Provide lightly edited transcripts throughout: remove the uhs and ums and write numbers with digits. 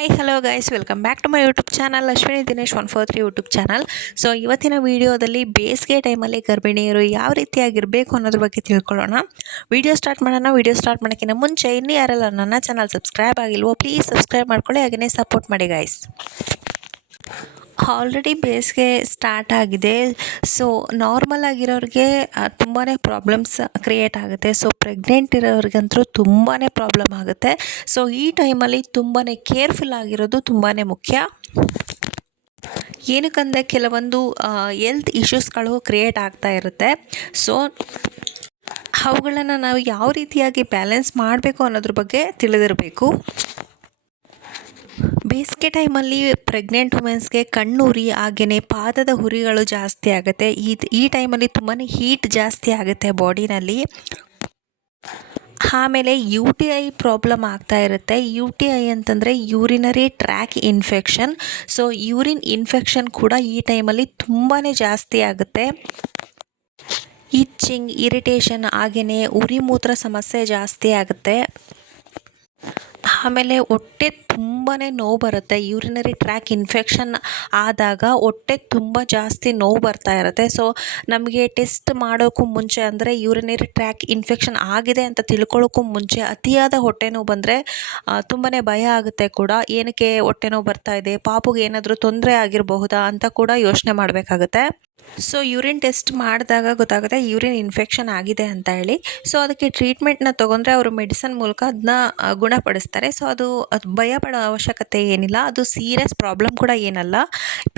Hi hello guys, welcome back to my YouTube channel Ashwini Dinesh 143 YouTube channel. So ಇವತ್ತಿನ ವಿಡಿಯೋದಲ್ಲಿ ಬೇಸಿಗೆ ಟೈಮಲ್ಲಿ ಗರ್ಭಿಣಿಯರು ಯಾವ ರೀತಿಯಾಗಿರಬೇಕು ಅನ್ನೋದ್ರ ಬಗ್ಗೆ ತಿಳ್ಕೊಳ್ಳೋಣ. ವಿಡಿಯೋ ಸ್ಟಾರ್ಟ್ ಮಾಡೋಕ್ಕಿಂತ ಮುಂಚೆ ಇನ್ನೂ ಯಾರೆಲ್ಲ ನನ್ನ ಚಾನಲ್ ಸಬ್ಸ್ಕ್ರೈಬ್ ಆಗಿಲ್ವೋ ಪ್ಲೀಸ್ ಸಬ್ಸ್ಕ್ರೈಬ್ ಮಾಡ್ಕೊಳ್ಳಿ, ಹಾಗೆಯೇ ಸಪೋರ್ಟ್ ಮಾಡಿ ಗೈಸ್. ಆಲ್ರೆಡಿ ಬೇಸಿಗೆ ಸ್ಟಾರ್ಟ್ ಆಗಿದೆ. ಸೊ ನಾರ್ಮಲ್ ಆಗಿರೋರಿಗೆ ತುಂಬಾ ಪ್ರಾಬ್ಲಮ್ಸ್ ಕ್ರಿಯೇಟ್ ಆಗುತ್ತೆ. ಸೊ ಪ್ರೆಗ್ನೆಂಟ್ ಇರೋರಿಗಂತೂ ತುಂಬಾ ಪ್ರಾಬ್ಲಮ್ ಆಗುತ್ತೆ. ಸೊ ಈ ಟೈಮಲ್ಲಿ ತುಂಬಾ ಕೇರ್ಫುಲ್ ಆಗಿರೋದು ತುಂಬಾ ಮುಖ್ಯ. ಏನಕ್ಕಂದರೆ ಕೆಲವೊಂದು ಹೆಲ್ತ್ ಇಶ್ಯೂಸ್ಗಳು ಕ್ರಿಯೇಟ್ ಆಗ್ತಾ ಇರುತ್ತೆ. ಸೊ ಅವುಗಳನ್ನು ನಾವು ಯಾವ ರೀತಿಯಾಗಿ ಬ್ಯಾಲೆನ್ಸ್ ಮಾಡಬೇಕು ಅನ್ನೋದ್ರ ಬಗ್ಗೆ ತಿಳಿದಿರಬೇಕು. ಬೇಸಿಗೆ ಟೈಮಲ್ಲಿ ಪ್ರೆಗ್ನೆಂಟ್ ವುಮೆನ್ಸ್ಗೆ ಕಣ್ಣುರಿ ಹಾಗೆಯೇ ಪಾದದ ಉರಿಗಳು ಜಾಸ್ತಿ ಆಗುತ್ತೆ. ಈ ಟೈಮಲ್ಲಿ ತುಂಬಾ ಹೀಟ್ ಜಾಸ್ತಿ ಆಗುತ್ತೆ ಬಾಡಿನಲ್ಲಿ. ಆಮೇಲೆ UTI ಪ್ರಾಬ್ಲಮ್ ಆಗ್ತಾ ಇರುತ್ತೆ. UTI ಅಂತಂದರೆ urinary track infection. So urine infection ಕೂಡ ಈ ಟೈಮಲ್ಲಿ ತುಂಬಾ ಜಾಸ್ತಿ ಆಗುತ್ತೆ. ಇಚ್ಚಿಂಗ್, ಇರಿಟೇಷನ್ ಹಾಗೆಯೇ ಉರಿ ಮೂತ್ರ ಸಮಸ್ಯೆ ಜಾಸ್ತಿ ಆಗುತ್ತೆ. ಆಮೇಲೆ ಹೊಟ್ಟೆ ತುಂಬಾ ನೋವು ಬರುತ್ತೆ. ಯೂರಿನರಿ ಟ್ರ್ಯಾಕ್ ಇನ್ಫೆಕ್ಷನ್ ಆದಾಗ ಹೊಟ್ಟೆ ತುಂಬ ಜಾಸ್ತಿ ನೋವು ಬರ್ತಾ ಇರುತ್ತೆ. ಸೊ ನಮಗೆ ಟೆಸ್ಟ್ ಮಾಡೋಕ್ಕೂ ಮುಂಚೆ ಅಂದರೆ ಯೂರಿನರಿ ಟ್ರ್ಯಾಕ್ ಇನ್ಫೆಕ್ಷನ್ ಆಗಿದೆ ಅಂತ ತಿಳ್ಕೊಳ್ಳೋಕ್ಕೂ ಮುಂಚೆ ಅತಿಯಾದ ಹೊಟ್ಟೆ ನೋವು ಬಂದರೆ ತುಂಬಾ ಭಯ ಆಗುತ್ತೆ ಕೂಡ. ಏನಕ್ಕೆ ಹೊಟ್ಟೆ ನೋವು ಬರ್ತಾ ಇದೆ, ಪಾಪುಗೆ ಏನಾದರೂ ತೊಂದರೆ ಆಗಿರಬಹುದಾ ಅಂತ ಕೂಡ ಯೋಚನೆ ಮಾಡಬೇಕಾಗುತ್ತೆ. ಸೊ ಯೂರಿನ್ ಟೆಸ್ಟ್ ಮಾಡಿದಾಗ ಗೊತ್ತಾಗುತ್ತೆ ಯೂರಿನ್ ಇನ್ಫೆಕ್ಷನ್ ಆಗಿದೆ ಅಂತ ಹೇಳಿ. ಸೊ ಅದಕ್ಕೆ ಟ್ರೀಟ್ಮೆಂಟ್ನ ತೊಗೊಂಡ್ರೆ ಅವರು ಮೆಡಿಸನ್ ಮೂಲಕ ಅದನ್ನ ಗುಣಪಡಿಸ್ತಾರೆ. ಸೊ ಅದು ಭಯ ಪಡೋ ಅವಶ್ಯಕತೆ ಏನಿಲ್ಲ. ಅದು ಸೀರಿಯಸ್ ಪ್ರಾಬ್ಲಮ್ ಕೂಡ ಏನಲ್ಲ.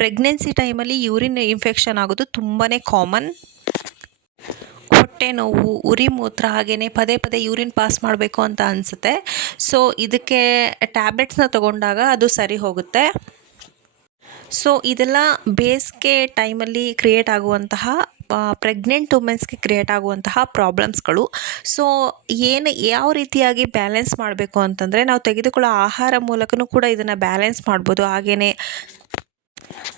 ಪ್ರೆಗ್ನೆನ್ಸಿ ಟೈಮಲ್ಲಿ ಯೂರಿನ್ ಇನ್ಫೆಕ್ಷನ್ ಆಗೋದು ತುಂಬಾ ಕಾಮನ್. ಹೊಟ್ಟೆ ನೋವು, ಉರಿ ಮೂತ್ರ ಹಾಗೆಯೇ ಪದೇ ಪದೇ ಯೂರಿನ್ ಪಾಸ್ ಮಾಡಬೇಕು ಅಂತ ಅನಿಸುತ್ತೆ. ಸೊ ಇದಕ್ಕೆ ಟ್ಯಾಬ್ಲೆಟ್ಸ್ನ ತೊಗೊಂಡಾಗ ಅದು ಸರಿ ಹೋಗುತ್ತೆ. ಸೊ ಇದೆಲ್ಲ ಬೇಸಿಗೆ ಟೈಮಲ್ಲಿ ಕ್ರಿಯೇಟ್ ಆಗುವಂತಹ ಪ್ರೆಗ್ನೆಂಟ್ ವುಮೆನ್ಸ್ಗೆ ಕ್ರಿಯೇಟ್ ಆಗುವಂತಹ ಪ್ರಾಬ್ಲಮ್ಸ್ಗಳು. ಸೊ ಯಾವ ರೀತಿಯಾಗಿ ಬ್ಯಾಲೆನ್ಸ್ ಮಾಡಬೇಕು ಅಂತಂದರೆ ನಾವು ತೆಗೆದುಕೊಳ್ಳೋ ಆಹಾರ ಮೂಲಕನೂ ಕೂಡ ಇದನ್ನು ಬ್ಯಾಲೆನ್ಸ್ ಮಾಡ್ಬೋದು. ಹಾಗೆಯೇ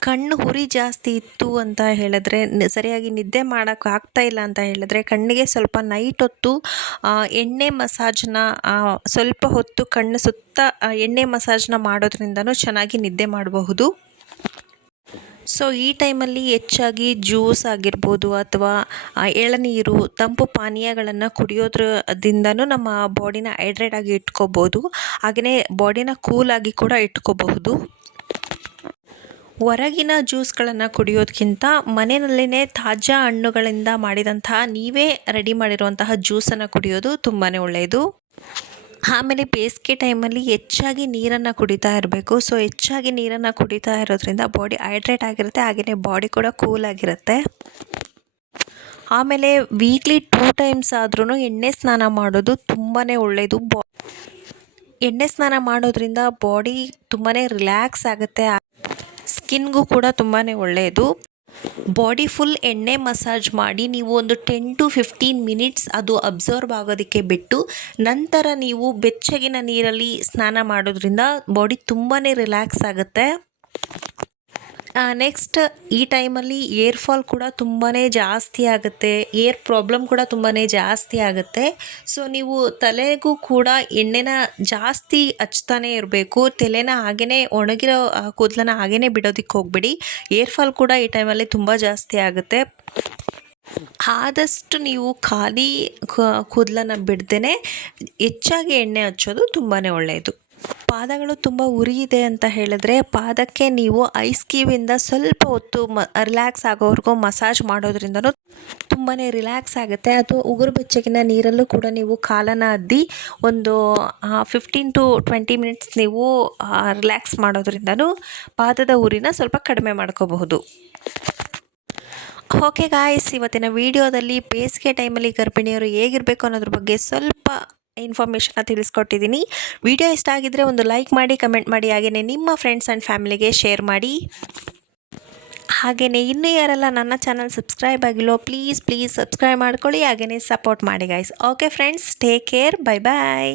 ಕಣ್ಣು ಉರಿ ಜಾಸ್ತಿ ಇತ್ತು ಅಂತ ಹೇಳಿದ್ರೆ, ಸರಿಯಾಗಿ ನಿದ್ದೆ ಮಾಡೋಕ್ಕಾಗ್ತಾ ಇಲ್ಲ ಅಂತ ಹೇಳಿದ್ರೆ ಕಣ್ಣಿಗೆ ಸ್ವಲ್ಪ ನೈಟ್ ಹೊತ್ತು ಎಣ್ಣೆ ಮಸಾಜ್ನ ಸ್ವಲ್ಪ ಹೊತ್ತು ಕಣ್ಣು ಸುತ್ತ ಎಣ್ಣೆ ಮಸಾಜ್ನ ಮಾಡೋದ್ರಿಂದನೂ ಚೆನ್ನಾಗಿ ನಿದ್ದೆ ಮಾಡಬಹುದು. ಸೊ ಈ ಟೈಮಲ್ಲಿ ಹೆಚ್ಚಾಗಿ ಜ್ಯೂಸ್ ಆಗಿರ್ಬೋದು ಅಥವಾ ಎಳನೀರು, ತಂಪು ಪಾನೀಯಗಳನ್ನು ಕುಡಿಯೋದ್ರಿಂದನೂ ನಮ್ಮ ಬಾಡಿನ ಹೈಡ್ರೇಟ್ ಆಗಿ ಇಟ್ಕೋಬೋದು. ಹಾಗೆಯೇ ಬಾಡಿನ ಕೂಲಾಗಿ ಕೂಡ ಇಟ್ಕೋಬಹುದು. ಹೊರಗಿನ ಜ್ಯೂಸ್ಗಳನ್ನು ಕುಡಿಯೋದಕ್ಕಿಂತ ಮನೆಯಲ್ಲೇ ತಾಜಾ ಹಣ್ಣುಗಳಿಂದ ಮಾಡಿದಂತಹ ನೀವೇ ರೆಡಿ ಮಾಡಿರುವಂತಹ ಜ್ಯೂಸನ್ನು ಕುಡಿಯೋದು ತುಂಬಾ ಒಳ್ಳೆಯದು. ಆಮೇಲೆ ಬೇಸಿಗೆ ಟೈಮಲ್ಲಿ ಹೆಚ್ಚಾಗಿ ನೀರನ್ನು ಕುಡಿತಾ ಇರಬೇಕು. ಸೊ ಹೆಚ್ಚಾಗಿ ನೀರನ್ನು ಕುಡಿತಾ ಇರೋದ್ರಿಂದ ಬಾಡಿ ಹೈಡ್ರೇಟ್ ಆಗಿರುತ್ತೆ, ಹಾಗೆಯೇ ಬಾಡಿ ಕೂಡ ಕೂಲಾಗಿರುತ್ತೆ. ಆಮೇಲೆ ವೀಕ್ಲಿ 2 ಟೈಮ್ಸ್ ಆದ್ರೂ ಎಣ್ಣೆ ಸ್ನಾನ ಮಾಡೋದು ತುಂಬಾ ಒಳ್ಳೆಯದು. ಎಣ್ಣೆ ಸ್ನಾನ ಮಾಡೋದ್ರಿಂದ ಬಾಡಿ ತುಂಬಾ ರಿಲ್ಯಾಕ್ಸ್ ಆಗುತ್ತೆ. ಸ್ಕಿನ್ಗೂ ಕೂಡ ತುಂಬಾ ಒಳ್ಳೆಯದು. ಬಾಡಿ ಫುಲ್ ಎಣ್ಣೆ ಮಸಾಜ್ ಮಾಡಿ ನೀವು ಒಂದು 10 to 15 ಮಿನಿಟ್ಸ್ ಅದು ಅಬ್ಸರ್ವ್ ಆಗೋದಕ್ಕೆ ಬಿಟ್ಟು ನಂತರ ನೀವು ಬೆಚ್ಚಗಿನ ನೀರಲ್ಲಿ ಸ್ನಾನ ಮಾಡೋದ್ರಿಂದ ಬಾಡಿ ತುಂಬಾ ರಿಲ್ಯಾಕ್ಸ್ ಆಗುತ್ತೆ. ನೆಕ್ಸ್ಟ್ ಈ ಟೈಮಲ್ಲಿ ಏರ್ ಫಾಲ್ ಕೂಡ ತುಂಬಾ ಜಾಸ್ತಿ ಆಗುತ್ತೆ. ಏರ್ ಪ್ರಾಬ್ಲಮ್ ಕೂಡ ತುಂಬಾ ಜಾಸ್ತಿ ಆಗುತ್ತೆ. ಸೊ ನೀವು ತಲೆಗೂ ಕೂಡ ಎಣ್ಣೆನ ಜಾಸ್ತಿ ಹಚ್ತಾನೆ ಇರಬೇಕು. ತಲೆನ ಹಾಗೇ ಒಣಗಿರೋ ಕೂದಲನ್ನ ಹಾಗೇ ಬಿಡೋದಕ್ಕೆ ಹೋಗ್ಬೇಡಿ. ಏರ್ ಫಾಲ್ ಕೂಡ ಈ ಟೈಮಲ್ಲಿ ತುಂಬ ಜಾಸ್ತಿ ಆಗುತ್ತೆ. ಆದಷ್ಟು ನೀವು ಖಾಲಿ ಕೂದಲನ್ನು ಬಿಡ್ದೇ ಹೆಚ್ಚಾಗಿ ಎಣ್ಣೆ ಹಚ್ಚೋದು ತುಂಬಾ ಒಳ್ಳೆಯದು. ಪಾದಗಳು ತುಂಬ ಉರಿ ಇದೆ ಅಂತ ಹೇಳಿದ್ರೆ ಪಾದಕ್ಕೆ ನೀವು ಐಸ್ ಕ್ಯೂಬಿಂದ ಸ್ವಲ್ಪ ಹೊತ್ತು ರಿಲ್ಯಾಕ್ಸ್ ಆಗೋವರೆಗೂ ಮಸಾಜ್ ಮಾಡೋದ್ರಿಂದನೂ ತುಂಬಾ ರಿಲ್ಯಾಕ್ಸ್ ಆಗುತ್ತೆ. ಅದು ಉಗುರು ಬೆಚ್ಚಗಿನ ನೀರಲ್ಲೂ ಕೂಡ ನೀವು ಕಾಲನ್ನು ಅದ್ದಿ ಒಂದು 15 to 20 ಮಿನಿಟ್ಸ್ ನೀವು ರಿಲ್ಯಾಕ್ಸ್ ಮಾಡೋದ್ರಿಂದನೂ ಪಾದದ ಉರಿನ ಸ್ವಲ್ಪ ಕಡಿಮೆ ಮಾಡ್ಕೋಬಹುದು. ಓಕೆ ಗಾಯ್ಸ್, ಇವತ್ತಿನ ವಿಡಿಯೋದಲ್ಲಿ ಬೇಸಿಗೆ ಟೈಮಲ್ಲಿ ಗರ್ಭಿಣಿಯರು ಹೇಗಿರಬೇಕು ಅನ್ನೋದ್ರ ಬಗ್ಗೆ ಸ್ವಲ್ಪ ಇನ್ಫಾರ್ಮೇಷನ್ನ ತಿಳಿಸ್ಕೊಟ್ಟಿದ್ದೀನಿ. ವಿಡಿಯೋ ಇಷ್ಟ ಆಗಿದ್ದರೆ ಒಂದು ಲೈಕ್ ಮಾಡಿ, ಕಮೆಂಟ್ ಮಾಡಿ, ಹಾಗೆಯೇ ನಿಮ್ಮ ಫ್ರೆಂಡ್ಸ್ ಆ್ಯಂಡ್ ಫ್ಯಾಮಿಲಿಗೆ ಶೇರ್ ಮಾಡಿ. ಹಾಗೆಯೇ ಇನ್ನೂ ಯಾರೆಲ್ಲ ನನ್ನ ಚಾನಲ್ ಸಬ್ಸ್ಕ್ರೈಬ್ ಆಗಿಲ್ಲೋ ಪ್ಲೀಸ್ ಸಬ್ಸ್ಕ್ರೈಬ್ ಮಾಡ್ಕೊಳ್ಳಿ, ಹಾಗೆಯೇ ಸಪೋರ್ಟ್ ಮಾಡಿ guys. Okay friends, take care, bye ಬಾಯ್.